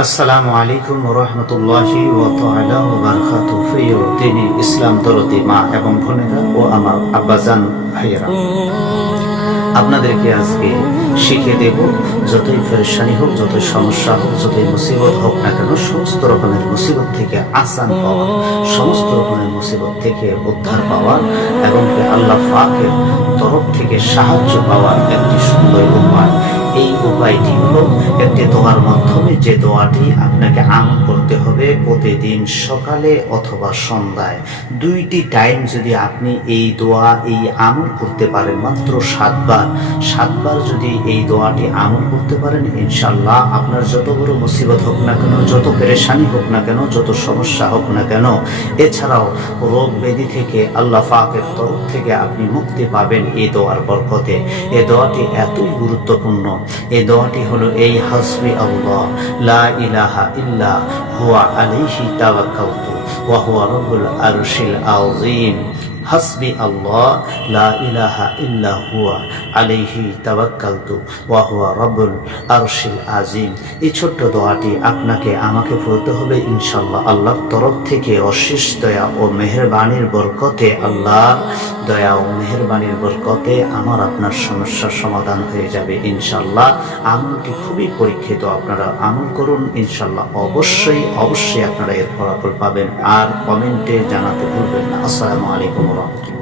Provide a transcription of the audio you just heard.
আসসালামু আলাইকুম ওয়া রাহমাতুল্লাহি ওয়া তাআলা ওয়া বারাকাতুহু। প্রিয় দ্বীনি ইসলাম দরদি মা এবং বোনেরা ও আমার আব্বাজান ভাইয়েরা, আপনাদেরকে আজকে শিখিয়ে দেব, যতই পেরেশানি হোক, যতই সমস্যা হোক, যতই মুসিবত হোক না কেন, সমস্ত রকমের মুসিবত থেকে আসান পাওয়া, সমস্ত রকমের মুসিবত থেকে উদ্ধার পাওয়া এবং আল্লাহ পাকের তরফ থেকে সাহায্য পাওয়ার একটি সুন্দর উপায়। এই উপায়টি হলো একটি দোয়ার মাধ্যমে, যে দোয়াটি আপনাকে আমল করতে হবে প্রতিদিন সকালে অথবা সন্ধ্যায়, দুইটি টাইম। যদি আপনি এই দোয়া, এই আমল করতে পারেন মাত্র 7 বার যদি এই দোয়াটি আমল করতে পারেন, ইনশাল্লাহ আপনার যত বড় মুসিবত হোক না কেন, যত পেরেশানি হোক না কেন, যত সমস্যা হোক না কেন, এছাড়াও রোগ ব্যাধি থেকে আল্লাহ পাকের তরফ থেকে আপনি মুক্তি পাবেন এই দোয়ার বরকতে। এই দোয়াটি এতই গুরুত্বপূর্ণ। এই দোয়াটি হলো এই হাসবি আল্লাহ লা ইলাহা ইল্লা হুয়া আলাইহি তাওয়াক্কালতু ওয়া হুয়া রাব্বুল আরশিল আযীম। হাসবি আল্লাহ লা ইলাহা ইল্লা হুয়া আলাইহি তাওয়াক্কালতু ওয়া হুয়া রাব্বুল আরশিল আযীম। এই ছোট্ট দোয়াটি আপনাকে আমাকে পড়তে হবে ইনশাআল্লাহ। আল্লাহর তরফ থেকে অশেষ দয়া ও মেহেরবানির বরকতে, আল্লাহর দয়া ও মেহেরবানির বরকতে আমার আপনার সমস্যার সমাধান হয়ে যাবে ইনশাআল্লাহ। আমলটি খুবই পরীক্ষিত, আপনারা আমল করুন ইনশাআল্লাহ। অবশ্যই আপনারা এর ফলাফল পাবেন। আর কমেন্টে জানাতে ভুলবেন না। আসসালামু আলাইকুম ওয়া রাহমাতুল্লাহ।